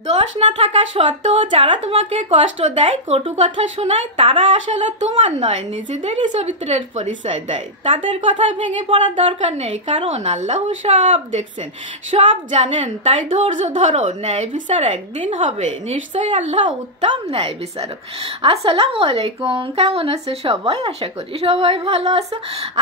দোষ না থাকা সত্ত্বেও যারা তোমাকে কষ্ট দেয়, কটু কথা শোনায়, তারা আসলে তোমার নয়, নিজেদেরই চরিত্রের পরিচয় দেয়। তাদের কথায় ভেঙে পড়ার দরকার নেই, কারণ আল্লাহ সব দেখছেন, সব জানেন। তাই ধৈর্য ধরো, ন্যায় বিচার একদিন হবে, নিশ্চয়ই আল্লাহ উত্তম ন্যায় বিচারক। আসসালামু আলাইকুম, কেমন আছে সবাই? আশা করি সবাই ভালো আছো।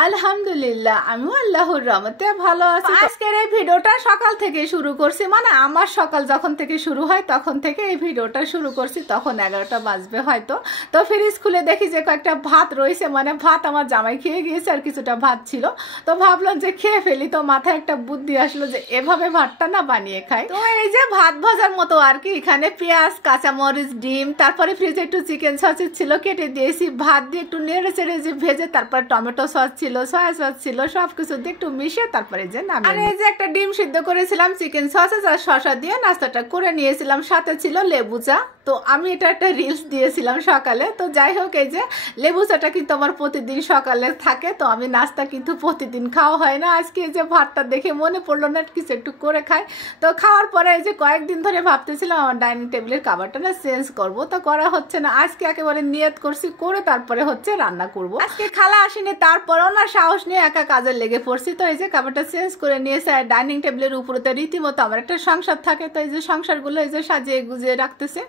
আলহামদুলিল্লাহ, আমিও আল্লাহর রহমতে ভালো আছি। আজকের এই ভিডিওটা সকাল থেকে শুরু করছি, মানে আমার সকাল যখন থেকে শুরু হয় তখন থেকে এই ভিডিওটা শুরু করছি। তখন 11টা বাজবে হয়তো। তো ফ্রিজ খুলে দেখি যে কয়েকটা ভাত রয়েছে, মানে ভাত আমার জামাই খেয়ে গিয়েছে, আর কিছুটা ভাত ছিল। তো ভাবলাম যে খেয়ে ফেলি। তো মাথায় একটা বুদ্ধি আসলো যে এভাবে ভাতটা না বানিয়ে খাই। তো এই যে ভাত ভাজার মতো আর কি, এখানে পেঁয়াজ, কাঁচামরিচ, ডিম, তারপরে ফ্রিজে একটু চিকেন সসেজ ছিল, কেটে দিয়েছি। ভাত দিয়ে একটু নেড়ে চেড়ে যে ভেজে, তারপর টমেটো সস ছিল, সয়া সস ছিল, সবকিছু দিয়ে একটু মিশিয়ে তারপরে যে নামিয়ে। আর এই যে একটা ডিম সিদ্ধ করেছিলাম চিকেন সসেজ আর শসা দিয়ে নাস্তাটা করে নিয়েছিলাম, সাথে ছিল লেবু চা। তো আমি এটা একটা রিলস দিয়েছিলাম সকালে। তো যাই হোক, এই যে লেবু চাটা কিন্তু আমার প্রতিদিন সকালে থাকে। তো আমি নাস্তা কিন্তু প্রতিদিন খাওয়া হয় না। আজকে এই যে ভাতটা দেখে মনে পড়লো না কিছু একটু করে খাই। তো খাওয়ার পরে এই যে কয়েকদিন ধরে ভাবতেছিলাম আমার ডাইনিং টেবিলের কাভারটা না চেঞ্জ করবো, তো করা হচ্ছে না। আজকে একেবারে নিয়ত করছি, করে তারপরে হচ্ছে রান্না করব। আজকে খালা আসেনি, তারপরেও না সাহস নিয়ে একা কাজে লেগে পড়ছি। তো এই যে কাভারটা চেঞ্জ করে নিয়েছে, আর ডাইনিং টেবিলের উপরে তো রীতিমতো আমার একটা সংসার থাকে। তো এই যে সংসারগুলো এই যে সাজিয়ে গুজিয়ে রাখতেছে।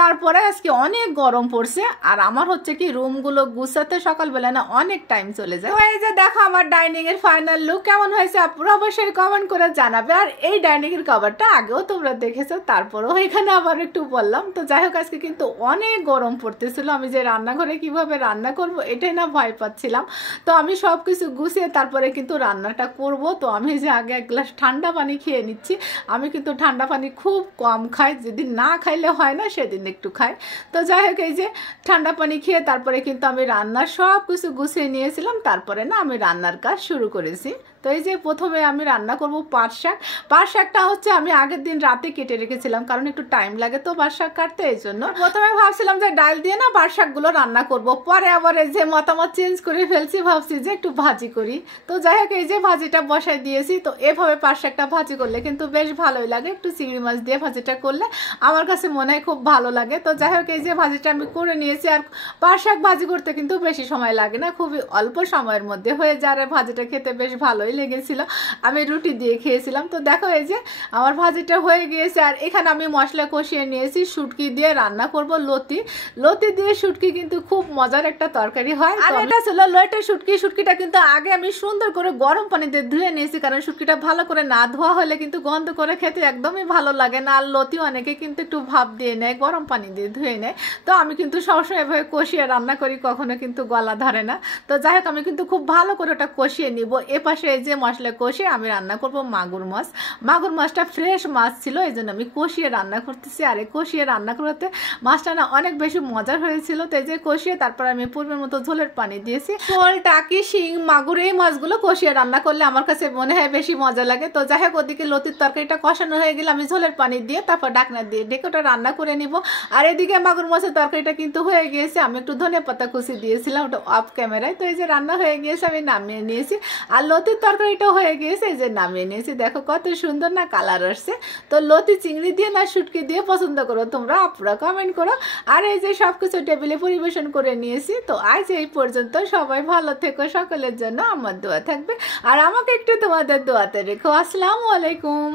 তারপরে আজকে অনেক গরম পড়ছে, আর আমার হচ্ছে কি রুমগুলো গুছাতে সকালবেলা না অনেক টাইম চলে যায়। তো এই যে দেখো আমার ডাইনিং এর ফাইনাল লুক কেমন হয়েছে আপনারা অবশ্যই কমেন্ট করে জানাবে। আর এই ডাইনিং এর কভারটা আগেও তোমরা দেখেছো, তারপরেও এখানে আবার একটু বললাম। তো যাই হোক, আজকে কিন্তু অনেক গরম পড়তেছিল। আমি যে রান্নাঘরে কিভাবে রান্না করব এটাই না ভয় পাচ্ছিলাম। তো আমি সবকিছু গুছিয়ে তারপরে কিন্তু রান্নাটা করব। তো আমি যে আগে এক গ্লাস ঠান্ডা পানি খেয়ে নিচ্ছি। আমি কিন্তু ঠান্ডা পানি খুব কম খাই, যেদিন না খাইলে হয় না সেদিন একটু খাই। তো যাই হোক, এই যে ঠান্ডা পানি খেয়ে তারপরে কিন্তু আমি রান্নার সব কিছু গুছিয়ে নিয়েছিলাম। তারপরে না আমি রান্নার কাজ শুরু করেছি। তো এই যে প্রথমে আমি রান্না করব পাট শাক। পাট শাকটা হচ্ছে আমি আগের দিন রাতে কেটে রেখেছিলাম, কারণ একটু টাইম লাগে তো পাট শাক কাটতে। এই জন্য প্রথমে ভাবছিলাম যে ডাল দিয়ে না পাট শাকগুলো রান্না করব। পরে আবার এই যে মতামত চেঞ্জ করে ফেলছি, ভাবছি যে একটু ভাজি করি। তো যাই হোক, এই যে ভাজিটা বসাই দিয়েছি। তো এভাবে পাট শাকটা ভাজি করলে কিন্তু বেশ ভালোই লাগে। একটু চিংড়ি মাছ দিয়ে ভাজিটা করলে আমার কাছে মনে হয় খুব ভালো লাগে। তো যাই হোক, এই যে ভাজিটা আমি করে নিয়েছি। আর পাট শাক ভাজি করতে কিন্তু বেশি সময় লাগে না, খুবই অল্প সময়ের মধ্যে হয়ে যায়। আর ভাজিটা খেতে বেশ ভালোই লেগেছিল, আমি রুটি দিয়ে খেয়েছিলাম। তো দেখো, এই যে আমার ভাজিটা হয়ে গিয়েছে। আর এখানে আমি মশলা কষিয়ে নিয়েছি, শুটকি দিয়ে রান্না করব লতি। লতি দিয়ে শুটকি কিন্তু খুব মজার একটা তরকারি হয়। আর এটা ছিল লইটের শুটকি। শুটকিটা কিন্তু আগে আমি সুন্দর করে গরম পানিতে ধুয়ে নিয়েছি, কারণ শুটকিটা ভালো করে না ধোয়া হলে কিন্তু গন্ধ করে খেতে একদমই ভালো লাগে না। আর লতি অনেকে কিন্তু একটু ভাপ দিয়ে নেয়, গরম পানি দিয়ে ধুয়ে নেয়। তো আমি কিন্তু সবসময় এভাবে কষিয়ে রান্না করি, কখনো কিন্তু গলা ধরে না। তো যাই হোক, আমি কিন্তু খুব ভালো করে ওটা কষিয়ে নিব। এপাশে এই যে মশলা কষিয়ে আমি রান্না করব মাগুর মাছ। মাগুর মাছটা ফ্রেশ মাছ ছিল, এই জন্য আমি কষিয়ে রান্না করতেছি। আর এই কষিয়ে রান্না করতে মাছটা না অনেক বেশি মজার হয়েছিল। তো এই যে কষিয়ে তারপর আমি পূর্বের মতো ঝোলের পানি দিয়েছি। শোল, টাকি, শিং, মাগুর এই মাছগুলো কষিয়ে রান্না করলে আমার কাছে মনে হয় বেশি মজা লাগে। তো যাই হোক, ওদিকে লতির তরকারিটা কষানো হয়ে গেলে আমি ঝোলের পানি দিয়ে তারপর ডাকনা দিয়ে ডেকে ওটা রান্না করে নিব। আর এদিকে মাগুর মাছের তরকারিটা কিন্তু হয়ে গিয়েছে। আমি একটু ধনিয়া পাতা কুচি দিয়েছিলাম, ওটা অফ ক্যামেরায়। তো এই যে রান্না হয়ে গিয়েছে, আমি নামিয়ে নিয়েছি। আর লতির তরকারিটা হয়ে গিয়েছে, এই যে নামিয়ে নিয়েছি। দেখো কত সুন্দর না কালার আসছে। তো লতি চিংড়ি দিয়ে না শুটকি দিয়ে পছন্দ করো তোমরা, আপনারা কমেন্ট করো। আর এই যে সবকিছু টেবিলে পরিবেশন করে নিয়েছি। তো আজ এই পর্যন্ত, সবাই ভালো থেকো, সকলের জন্য আমার দোয়া থাকবে। আর আমাকে একটু তোমাদের দোয়াতে রেখো। আসসালামু আলাইকুম।